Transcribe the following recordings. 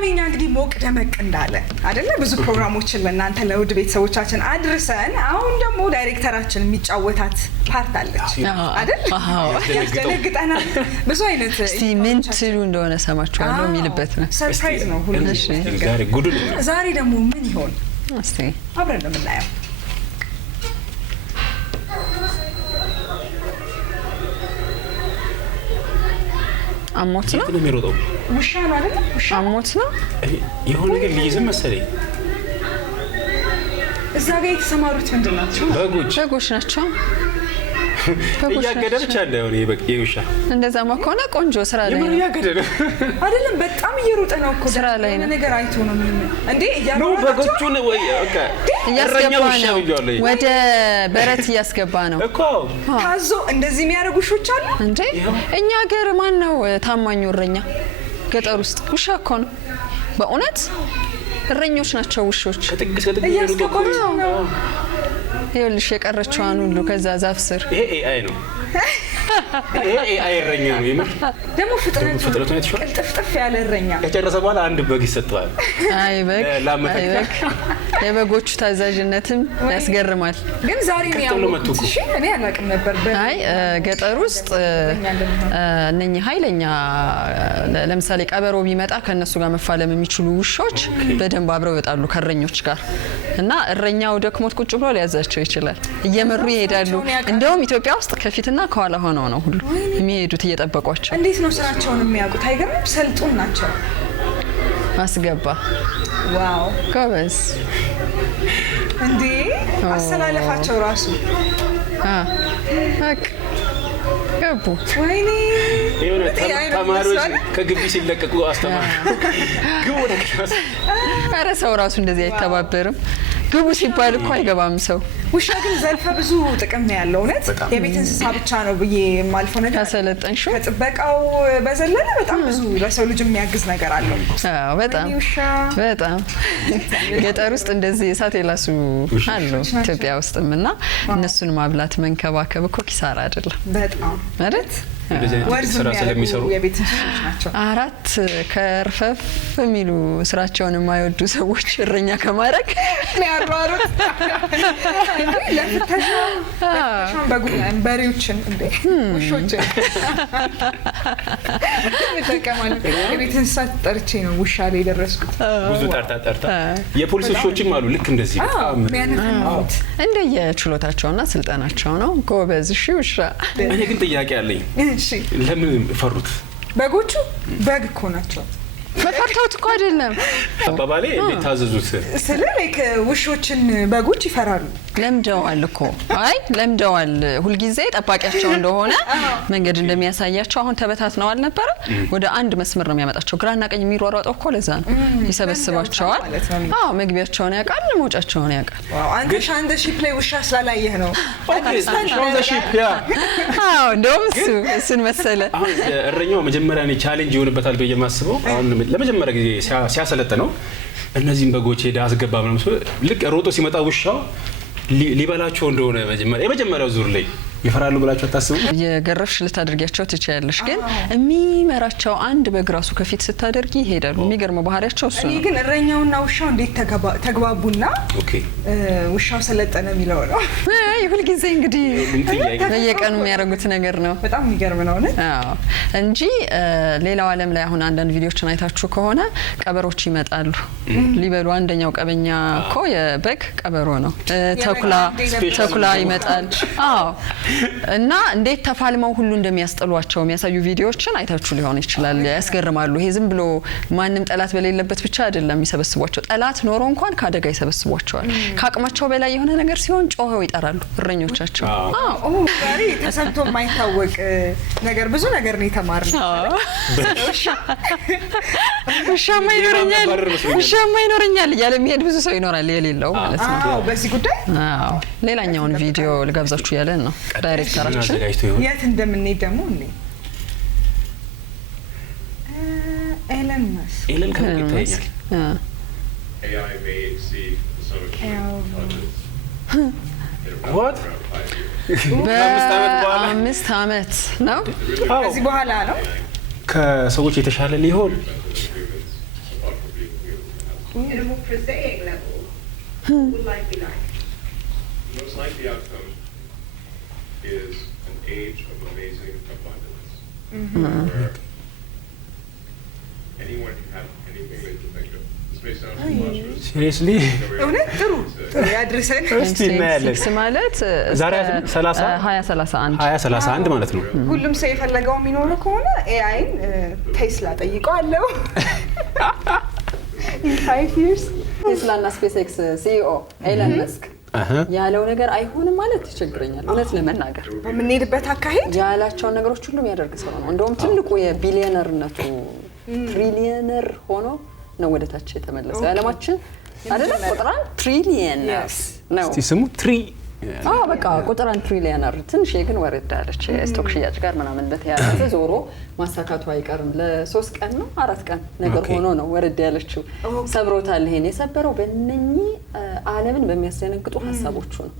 ቅዳሜኛ እንግዲህ ሞቅ ደመቅ እንዳለ አይደለ ብዙ ፕሮግራሞችን ለእናንተ ለውድ ቤተሰቦቻችን አድርሰን አሁን ደግሞ ዳይሬክተራችን የሚጫወታት ፓርት አለች አይደል ያስደነግጠናል ብዙ አይነት እስቲ ምን ትሉ እንደሆነ ሰማችኋለሁ የሚልበት ነው ሰርፕራይዝ ነው ሁሉ ዛሬ ደግሞ ምን ይሆን እስቲ አብረን ነው የምናየው አሞት ነው የሚሮጠው ውሻ ነው አይደል ውሻ አሞት ነው የሆነ ነገር ሊይዝም መሰለኝ እዛ ጋር የተሰማሩት ምንድን ናቸው በጎች ናቸው ያገደ ብቻ ነው የውሻ እንደዛማ ከሆነ ቆንጆ ስራ ላይ ነው ያገደ ነው አይደለም በጣም እየሮጠ ነው እኮ ስራ ላይ ነው ነገር አይቶ ነው እንዴ ነው በጎቹን ወይ በቃ እያስገባ ነው ወደ በረት እያስገባ ነው እኮ ታዞ እንደዚህ የሚያደርጉ ውሾች አሉ እንዴ እኛ ሀገር ማን ነው ታማኙ እረኛ ገጠር ውስጥ ውሻ እኮ ነው በእውነት እረኞች ናቸው ውሾች እያስገባቸው ነው ይኸውልሽ የቀረችዋን ሁሉ ከዛ ዛፍ ስር ይሄ ኤአይ ነው ይሄ ኤአይ እረኛ ነው የምር ደግሞ ፍጥረቱ ቅልጥፍጥፍ ያለ እረኛ ከጨረሰ በኋላ አንድ በግ ይሰጠዋል አይ በግ የበጎቹ ታዛዥነትም ያስገርማል ግን ዛሬ ነው ያሉት እሺ እኔ አላውቅም ነበር አይ ገጠር ውስጥ እነኚህ ኃይለኛ ለምሳሌ ቀበሮ ቢመጣ ከነሱ ጋር መፋለም የሚችሉ ውሾች በደንብ አብረው ይወጣሉ ከእረኞች ጋር እና እረኛው ደክሞት ቁጭ ብሎ ሊያዛቸው ይችላል እየመሩ ይሄዳሉ እንደውም ኢትዮጵያ ውስጥ ከፊትና ከኋላ ሆነው ነው ሁሉ የሚሄዱት እየጠበቋቸው እንዴት ነው ስራቸውን የሚያውቁት አይገርም ሰልጡን ናቸው አስገባ ዋው ጎበዝ እንዴ አሰላለፋቸው ራሱ አክ ገቡ ወይኔ የሆነ ተማሪዎች ከግቢ ሲለቀቁ አስተማሪ ግቡ ወደ ክላስ ኧረ ሰው ራሱ እንደዚህ አይተባበርም ግቡ ሲባል እኮ አይገባም ሰው ውሻ ግን ዘልፈ ብዙ ጥቅም ነው ያለው እውነት የቤት እንስሳ ብቻ ነው ብዬ የማልፈው ነገር ካሰለጠንሽው ከጥበቃው በዘለለ በጣም ብዙ ለሰው ልጅ የሚያግዝ ነገር አለው አዎ በጣም ገጠር ውስጥ እንደዚህ እሳት የላሱ አሉ ኢትዮጵያ ውስጥም እና እነሱን ማብላት መንከባከብ እኮ ኪሳራ አይደለም በጣም ማለት ስራ ስለሚሰሩ የቤት እንስሳዎች ናቸው አራት ከርፈፍ የሚሉ ስራቸውን የማይወዱ ሰዎች እረኛ ከማድረግ ያሯሩት ለፍተሻም በጉን በሬዎችን እንዴ ውሾችን ተቀማለ የቤት እንስሳት ጠርቼ ነው ውሻ ላይ ደረስኩት ብዙ ጠርታ የፖሊስ ውሾችም አሉ ልክ እንደዚህ እንደየችሎታቸውና ስልጣናቸው ነው ጎበዝ እሺ ውሻ እኔ ግን ጥያቄ አለኝ እሺ ለምን ፈሩት በጎቹ በግ እኮ ናቸው ፈርተውት እኮ አይደለም አባባሌ እንታዘዙት ስለ ላይክ ውሾችን በጎች ይፈራሉ ለምደዋል እኮ አይ ለምደዋል ሁሉ ጊዜ ጠባቂያቸው እንደሆነ መንገድ እንደሚያሳያቸው አሁን ተበታትነው አልነበረ ወደ አንድ መስመር ነው የሚያመጣቸው ግራና ቀኝ የሚሯሯጠው እኮ ለዛ ነው ይሰበስባቸዋል አዎ መግቢያቸውን ያውቃል መውጫቸውን ያውቃል አንተ ሻንደ ሺፕ ላይ ውሻ ስላላየህ ነው ሻንደ ሺፕ ያ አዎ እንደውም እሱን መሰለ አሁን እረኛው መጀመሪያ ነው ቻሌንጅ ይሆንበታል በየማስበው አሁን ለመጀመሪያ ጊዜ ሲያሰለጥነው እነዚህን በጎች ሄዳ አስገባ ምናምን ልክ ሮጦ ሲመጣ ውሻው ሊበላቸው እንደሆነ የመጀመሪያው ዙር ላይ ይፈራሉ ብላችሁ አታስቡ የገረፍሽ ልታደርጊያቸው ትችያለሽ ግን የሚመራቸው አንድ በግራሱ ከፊት ስታደርጊ ይሄዳሉ የሚገርመው ባህሪያቸው እሱ ነው ግን እረኛውና ውሻው እንዴት ተግባቡና ኦኬ ውሻው ሰለጠነ የሚለው ነው ሁሉ ጊዜ እንግዲህ በየቀኑ የሚያደርጉት ነገር ነው በጣም የሚገርም ነው አዎ እንጂ ሌላው ዓለም ላይ አሁን አንዳንድ ቪዲዮችን አይታችሁ ከሆነ ቀበሮች ይመጣሉ ሊበሉ አንደኛው ቀበኛ እኮ የበግ ቀበሮ ነው ተኩላ ይመጣል አዎ እና እንዴት ተፋልመው ሁሉ እንደሚያስጠሏቸው የሚያሳዩ ቪዲዮዎችን አይታችሁ ሊሆን ይችላል ያስገርማሉ ይሄ ዝም ብሎ ማንንም ጠላት በሌለበት ብቻ አይደለም ይሰበስቧቸው ጠላት ኖሮ እንኳን ካደጋ ይሰበስቧቸዋል ካቅማቸው በላይ የሆነ ነገር ሲሆን ጮኸው ይጠራሉ እረኞቻቸው ዛሬ ተሰምቶ የማይታወቅ ነገር ብዙ ነገር ነው የተማርነው ውሻማ ይኖረኛል እያለ የሚሄድ ብዙ ሰው ይኖራል የሌለው ማለት ነው በዚህ ጉዳይ ሌላኛውን ቪዲዮ ልጋብዛችሁ ያለን ነው ዳይሬክተራችን የት እንደምንሄድ ደግሞ እኔ ኤለን ይታየኛል AI may exceed so what በ5 ዓመት ነው ከዚህ በኋላ ነው ከሰዎች የተሻለ ሊሆን In a more prosaic level, what would life be like? The most likely outcome is an age of amazing abundance, where anyone can have anything they can think of. This may sound preposterous. Seriously? እውነት ጥሩ ያድርሰን። እስቲ እናያለን። ማለት ዛሬ 30 2031 2031 ማለት ነው። ሁሉም ሰው የፈለገው የሚኖረው ከሆነ ኤአይን ቴስላ ጠይቀዋለሁ። In 5 years ቴስላ እና ስፔስ ኤክስ ሲኢኦ ኤለን መስክ ያለው ነገር አይሆንም ማለት ይቸግረኛል። እውነት ለመናገር በምንሄድበት አካሄድ ያላቸውን ነገሮች ሁሉ የሚያደርግ ሰው ነው። እንደውም ትልቁ የቢሊዮነርነቱ ትሪሊየነር ሆኖ ነው ወደታች የተመለሰው። ዓለማችን አይደለም ቁጥራን ትሪሊየን ነው። እስቲ ስሙ ትሪ በቃ ቁጥራን ትሪሊየነር ትንሽ ግን ወረድ አለች። ስቶክ ሽያጭ ጋር ምናምን በተያያዘ ዞሮ ማሳካቱ አይቀርም። ለ3 ቀን ነው 4 ቀን ነገር ሆኖ ነው ወረድ ያለችው። ሰብሮታል። ይሄን የሰበረው በእነኚህ ዓለምን በሚያስደነግጡ ሐሳቦቹ ነው።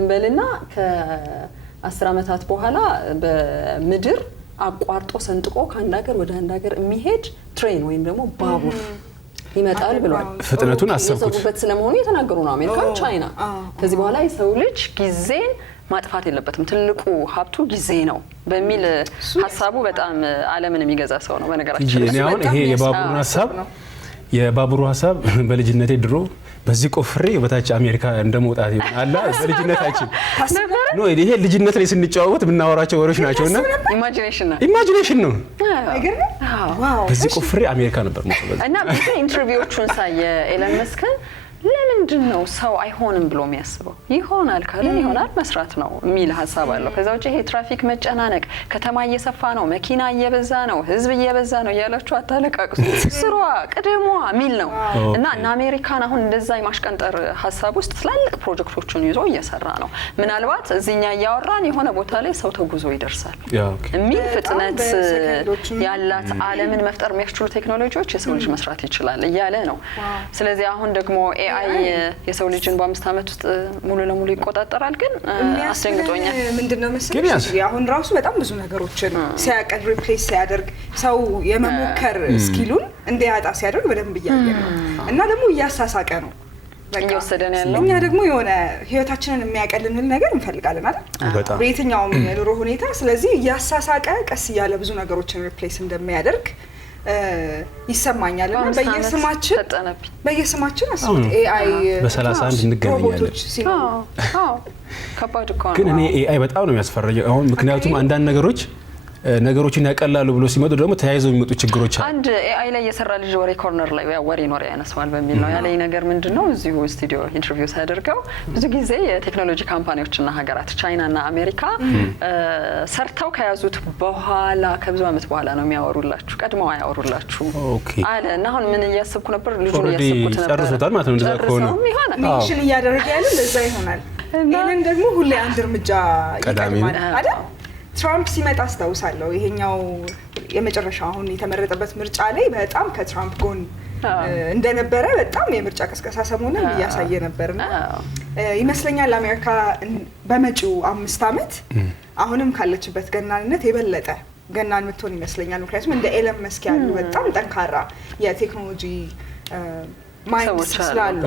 እንበልና ከ10 ዓመታት በኋላ በምድር አቋርጦ ሰንጥቆ ከአንድ ሀገር ወደ አንድ ሀገር የሚሄድ ትሬን ወይም ደግሞ ባቡር ይመጣል ብሏል። ፍጥነቱን አሰብኩት። የሰሩበት ስለመሆኑ የተናገሩ ነው አሜሪካ፣ ቻይና። ከዚህ በኋላ የሰው ልጅ ጊዜን ማጥፋት የለበትም፣ ትልቁ ሀብቱ ጊዜ ነው በሚል ሐሳቡ በጣም ዓለምን የሚገዛ ሰው ነው። በነገራችን እኔ አሁን ይሄ የባቡሩ ሐሳብ በልጅነቴ ድሮ በዚህ ቆፍሬ በታች አሜሪካ እንደመውጣት ይሆናል በልጅነታችን ነው። ይሄ ልጅነት ላይ ስንጫወት ብናወራቸው ወሬዎች ናቸውና ኢማጂኔሽን ነው። በዚህ ቆፍሬ አሜሪካ ነበር ማለት እና ብዙ ኢንተርቪዎቹን ሳየ ኤለን መስክን ለምንድን ነው ሰው አይሆንም ብሎ የሚያስበው? ይሆናል ካለ ይሆናል መስራት ነው የሚል ሐሳብ አለው። ከዛ ውጪ ይሄ ትራፊክ መጨናነቅ፣ ከተማ እየሰፋ ነው፣ መኪና እየበዛ ነው፣ ህዝብ እየበዛ ነው ያላችሁ አታለቃቅሱ፣ ስሯ ቅደሟ ሚል ነው እና አሜሪካን አሁን እንደዛ የማሽቀንጠር ሐሳብ ውስጥ ትላልቅ ፕሮጀክቶችን ይዞ እየሰራ ነው። ምናልባት እዚህኛ ያወራን የሆነ ቦታ ላይ ሰው ተጉዞ ይደርሳል የሚል ፍጥነት ያላት ዓለምን መፍጠር የሚያስችሉ ቴክኖሎጂዎች የሰው ልጅ መስራት ይችላል እያለ ነው። ስለዚህ አሁን ደግሞ ኤአይ የሰው ልጅን በ5 ዓመት ውስጥ ሙሉ ለሙሉ ይቆጣጠራል። ግን አስደንግጦኛል። ምንድነው መሰለሽ አሁን ራሱ በጣም ብዙ ነገሮችን ሲያቀል ሪፕሌስ ሲያደርግ ሰው የመሞከር ስኪሉን እንዲያጣ ሲያደርግ በደንብ እያየን ነው እና ደግሞ እያሳሳቀ ነው እየወሰደን ያለው። እኛ ደግሞ የሆነ ህይወታችንን የሚያቀልልን ነገር እንፈልጋለን አይደል? በየትኛውም የኑሮ ሁኔታ። ስለዚህ እያሳሳቀ ቀስ እያለ ብዙ ነገሮችን ሪፕሌስ እንደሚያደርግ ይሰማኛል እና በየስማችን አስቡት ኤአይ በ31 እንገናኛለን። ከባድ እኮ ነው። ግን እኔ ኤአይ በጣም ነው የሚያስፈራኝ አሁን። ምክንያቱም አንዳንድ ነገሮችን ያቀላሉ ብሎ ሲመጡ ደግሞ ተያይዘው የሚመጡ ችግሮች አሉ። አንድ ኤአይ ላይ የሰራ ልጅ ወሬ ኮርነር ላይ ወሬ ያነሳዋል በሚል ነው ያለኝ ነገር ምንድነው እዚሁ ስቱዲዮ ኢንተርቪው ሳደርገው ብዙ ጊዜ የቴክኖሎጂ ካምፓኒዎችና ሀገራት ቻይናና አሜሪካ ሰርተው ከያዙት በኋላ ከብዙ ዓመት በኋላ ነው የሚያወሩላችሁ፣ ቀድመው አያወሩላችሁ አለ እና አሁን ምን እያሰብኩ ነበር ልጁን እያሰብኩት ነበር። ጨርሶታል ማለት ነው እንደዛ ከሆነ ሚሽን እያደረገ ያለው ለዛ ይሆናል። ኤለን ደግሞ ሁሌ አንድ እርምጃ ይቀድማል አይደል? ትራምፕ ሲመጣ አስታውሳለሁ ይሄኛው የመጨረሻው አሁን የተመረጠበት ምርጫ ላይ በጣም ከትራምፕ ጎን እንደነበረ በጣም የምርጫ ቅስቀሳ ሰሞኑን እያሳየ ነበርና ይመስለኛል አሜሪካ በመጪው 5 ዓመት አሁንም ካለችበት ገናንነት የበለጠ ገናን ምትሆን ይመስለኛል። ምክንያቱም እንደ ኤለን መስክ ያሉ በጣም ጠንካራ የቴክኖሎጂ ማይንድ ስላሉ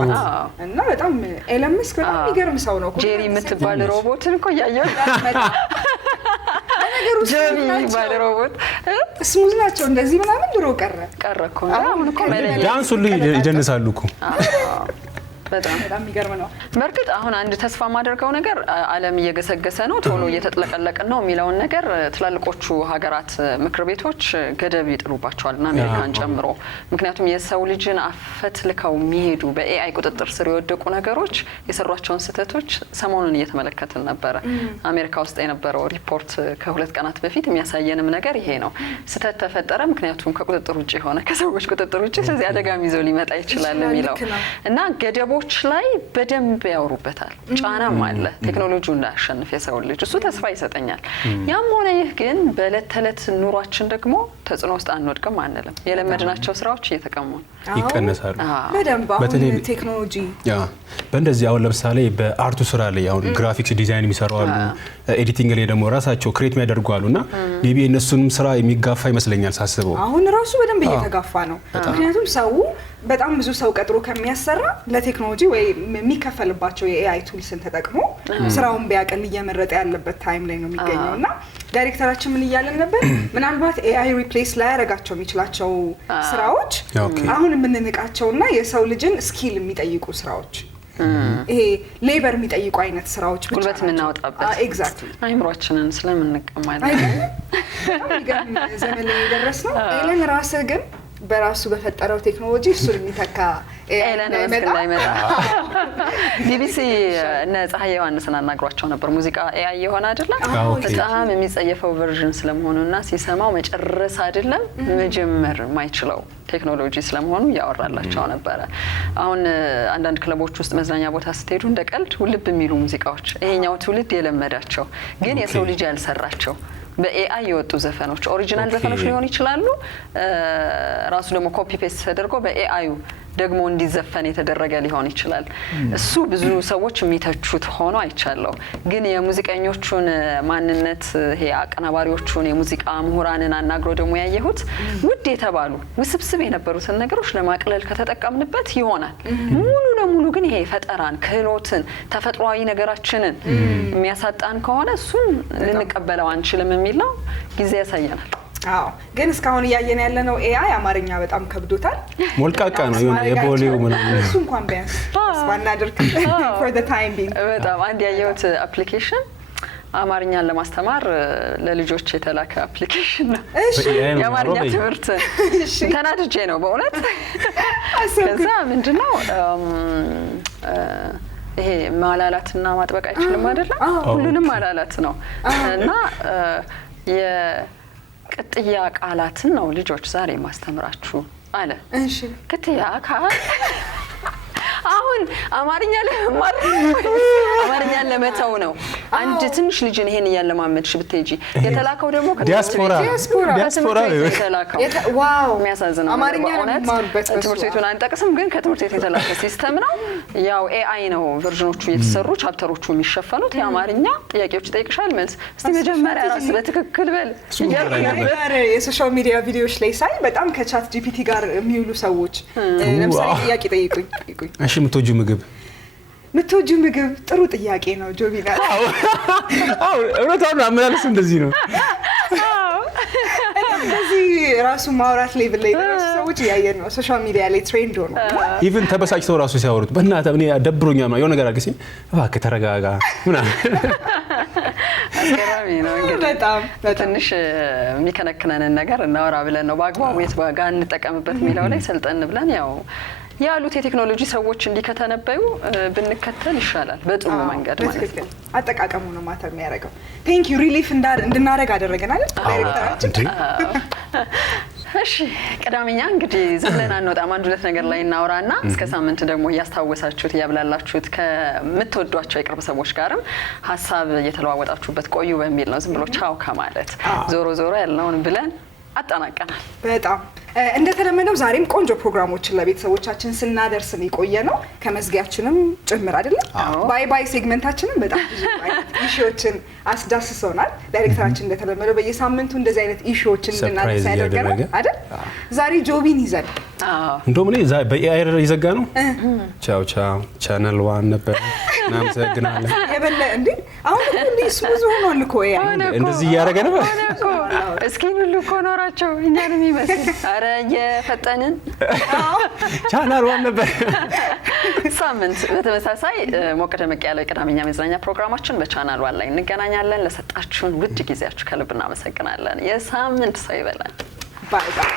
እና በጣም ኤለን መስክ በጣም የሚገርም ሰው ነው። ጄሪ የምትባል ሮቦትን እኮ ያየው ጄሪ የሚባል ሮቦት ስሙዝ ናቸው እንደዚህ ምናምን ድሮ ቀረ እኮ አሁን እኮ ዳንስ ሁሉ ይደንሳሉ እኮ በጣም የሚገርም ነው። በርግጥ አሁን አንድ ተስፋ ማደርገው ነገር ዓለም እየገሰገሰ ነው ቶሎ እየተጥለቀለቀን ነው የሚለውን ነገር ትላልቆቹ ሀገራት ምክር ቤቶች ገደብ ይጥሉባቸዋልና አሜሪካን ጨምሮ። ምክንያቱም የሰው ልጅን አፈትልከው የሚሄዱ በኤአይ ቁጥጥር ስር የወደቁ ነገሮች የሰሯቸውን ስህተቶች ሰሞኑን እየተመለከትን ነበረ። አሜሪካ ውስጥ የነበረው ሪፖርት ከ2 ቀናት በፊት የሚያሳየንም ነገር ይሄ ነው። ስህተት ተፈጠረ ምክንያቱም ከቁጥጥር ውጪ ሆነ ከሰዎች ቁጥጥር ውጪ፣ ስለዚህ አደጋም ይዞ ሊመጣ ይችላል የሚለው እና ገደቦች ላይ በደንብ ያወሩበታል። ጫናም አለ ቴክኖሎጂው እንዳያሸንፍ የሰው ልጅ እሱ ተስፋ ይሰጠኛል። ያም ሆነ ይህ ግን በእለት ተዕለት ኑሯችን ደግሞ ተጽዕኖ ውስጥ አንወድቅም አንልም። የለመድናቸው ስራዎች እየተቀሙ ይቀነሳሉ በደንብ አሁን ቴክኖሎጂ በእንደዚህ አሁን ለምሳሌ በአርቱ ስራ ላይ አሁን ግራፊክስ ዲዛይን የሚሰሩ አሉ፣ ኤዲቲንግ ላይ ደግሞ ራሳቸው ክሬት የሚያደርጉ አሉና ሜቢ እነሱንም ስራ የሚጋፋ ይመስለኛል ሳስበው። አሁን ራሱ በደንብ እየተጋፋ ነው። ምክንያቱም ሰው በጣም ብዙ ሰው ቀጥሮ ከሚያሰራ ለቴክኖሎጂ ወይ የሚከፈልባቸው የኤአይ ቱልስን ተጠቅሞ ስራውን ቢያቀል እየመረጠ ያለበት ታይም ላይ ነው የሚገኘው እና ዳይሬክተራችን ምን እያለን ነበር? ምናልባት ኤአይ ሪፕሌስ ላይ ያደርጋቸው የሚችላቸው ስራዎች አሁን የምንንቃቸውና የሰው ልጅን ስኪል የሚጠይቁ ስራዎች ይሄ ሌበር የሚጠይቁ አይነት ስራዎች ብቻ ጉልበት የምናወጣበት ኤግዛክትሊ አይምሮአችንን ስለምንቀማለን አይገርም ዘመን ላይ የደረስነው። ኤለን ራስህ ግን በራሱ በፈጠረው ቴክኖሎጂ እሱን የሚተካ ኤለን እንዳይመጣ ቢቢሲ እነ ፀሐይ ዮሐንስን አናግሯቸው ነበር። ሙዚቃ ኤአይ የሆነ አይደለም በጣም የሚጸየፈው ቨርዥን ስለመሆኑና ሲሰማው መጨረስ አይደለም መጀመር ማይችለው ቴክኖሎጂ ስለመሆኑ ያወራላቸው ነበር። አሁን አንዳንድ ክለቦች ውስጥ መዝናኛ ቦታ ስትሄዱ እንደ ቀልድ ውልብ የሚሉ ሙዚቃዎች ይሄኛው ትውልድ የለመዳቸው ግን የሰው ልጅ ያልሰራቸው በኤአይ የወጡ ዘፈኖች ኦሪጂናል ዘፈኖች ሊሆኑ ይችላሉ። ራሱ ደግሞ ኮፒ ፔስት ተደርጎ በኤአዩ ደግሞ እንዲዘፈን የተደረገ ሊሆን ይችላል። እሱ ብዙ ሰዎች የሚተቹት ሆኖ አይቻለው። ግን የሙዚቀኞቹን ማንነት ይሄ አቀናባሪዎቹን የሙዚቃ ምሁራንን አናግሮ ደግሞ ያየሁት ውድ የተባሉ ውስብስብ የነበሩትን ነገሮች ለማቅለል ከተጠቀምንበት ይሆናል። ሙሉ ለሙሉ ግን ይሄ ፈጠራን፣ ክህሎትን፣ ተፈጥሯዊ ነገራችንን የሚያሳጣን ከሆነ እሱን ልንቀበለው አንችልም የሚል ነው። ጊዜ ያሳየናል። አዎ ግን እስካሁን እያየን ያለነው ኤአይ አማርኛ በጣም ከብዶታል። ሞልቃቃ ነው የሆነ የቦሌው ምናምን እሱ እንኳን ቢያንስ ባናደርግ for the time being በጣም አንድ ያየሁት አፕሊኬሽን አማርኛን ለማስተማር ለልጆች የተላከ አፕሊኬሽን ነው። የአማርኛ ትምህርት ተናድጄ ነው በእውነት። ከዛ ምንድነው ይሄ ማላላትና ማጥበቅ አይችልም አይደል? ሁሉንም ማላላት ነው እና የቅጥያ ቃላትን ነው ልጆች ዛሬ ማስተምራችሁ አለ። እሺ ቅጥያ ቃል አሁን አማርኛ ለመማር አማርኛ ለመተው ነው። አንድ ትንሽ ልጅን ይሄን ያለማመድሽ ብትሄጂ የተላከው ደግሞ ዲያስፖራ ዋው የሚያሳዝነው አማርኛ ለማርበት ትምህርት ቤቱን አንጠቅስም ግን ከትምህርት ቤት የተላከ ሲስተም ነው። ያው ኤአይ ነው ቨርዥኖቹ የተሰሩ ቻፕተሮቹ የሚሸፈኑት የአማርኛ ጥያቄዎች ይጠይቅሻል መልስ እስቲ መጀመሪያ ራስ በትክክል በል የሶሻል ሚዲያ ቪዲዮዎች ላይ ሳይ በጣም ከቻት ጂፒቲ ጋር የሚውሉ ሰዎች ለምሳሌ ጥያቄ ጠይቁኝ እሺ የምትወጂው ምግብ ጥሩ ጥያቄ ነው ጆቢና። አዎ እውነታው ነው። አመላለስ እንደዚህ ነው። እንደዚህ ራሱ ማውራት ላይ ብለ ሰዎች ያየን ነው ሶሻል ሚዲያ ላይ ትሬንድ ሆኖ ኢቭን ተበሳጭተው ራሱ ሲያወሩት በእናትህ እኔ ደብሮኛል ነው የሆነ ነገር አገኘኝ እባክህ ተረጋጋ ምናምን አስገራሚ ነው። እንግዲህ በጣም ትንሽ የሚከነክነንን ነገር እናወራ ብለን ነው በአግባቡ የት ጋር እንጠቀምበት የሚለው ላይ ሰልጠን ብለን ያው ያሉት የቴክኖሎጂ ሰዎች እንዲከተነበዩ ብንከተል ይሻላል በጥሩ መንገድ ማለት ነው። አጠቃቀሙ ነው ማተር የሚያደርገው። ቴንክ ዩ ሪሊፍ እንዳረግ አደረገን አይደል ዳይሬክተራችን። እሺ ቅዳሜኛ እንግዲህ ዝለን አንወጣም። አንድ ሁለት ነገር ላይ እናወራና እስከ ሳምንት ደግሞ እያስታወሳችሁት እያብላላችሁት ከምትወዷቸው የቅርብ ሰዎች ጋርም ሀሳብ እየተለዋወጣችሁበት ቆዩ በሚል ነው። ዝም ብሎ ቻው ከማለት ዞሮ ያልነውን ብለን አጠናቀናል። በጣም እንደተለመደው ዛሬም ቆንጆ ፕሮግራሞችን ለቤተሰቦቻችን ስናደርስ የቆየ ነው ከመዝጊያችንም ጭምር አይደለም። ባይ ባይ ሴግመንታችንም በጣም ብዙ አይነት ኢሹዎችን አስዳስሶናል። ዳይሬክተራችን እንደተለመደው በየሳምንቱ እንደዚህ አይነት ኢሹዎችን እንድናነሳ ያደርገናል አይደል? ዛሬ ጆቢን ይዘን እንደውም እኔ በኤአይ ይዘጋ ነው። ቻው ቻናል 1 ነበር። እናመሰግናለን። የበለ እንዴ አሁን እንዴ ስሙዝ ሆኗል እኮ ኤአይ እንደዚህ እያደረገ ነበር። እስኪ ሁሉ እኮ ኖራቸው እኛንም ይመስል አረ የፈጠንን ቻናል 1 ነበር። ሳምንት በተመሳሳይ ሞቅ ደመቅ ያለው የቅዳሜኛ መዝናኛ ፕሮግራማችን በቻናል 1 ላይ እንገናኛለን። ለሰጣችሁን ውድ ጊዜያችሁ ከልብ እናመሰግናለን። የሳምንት ሰው ይበላል። ባይ ባይ።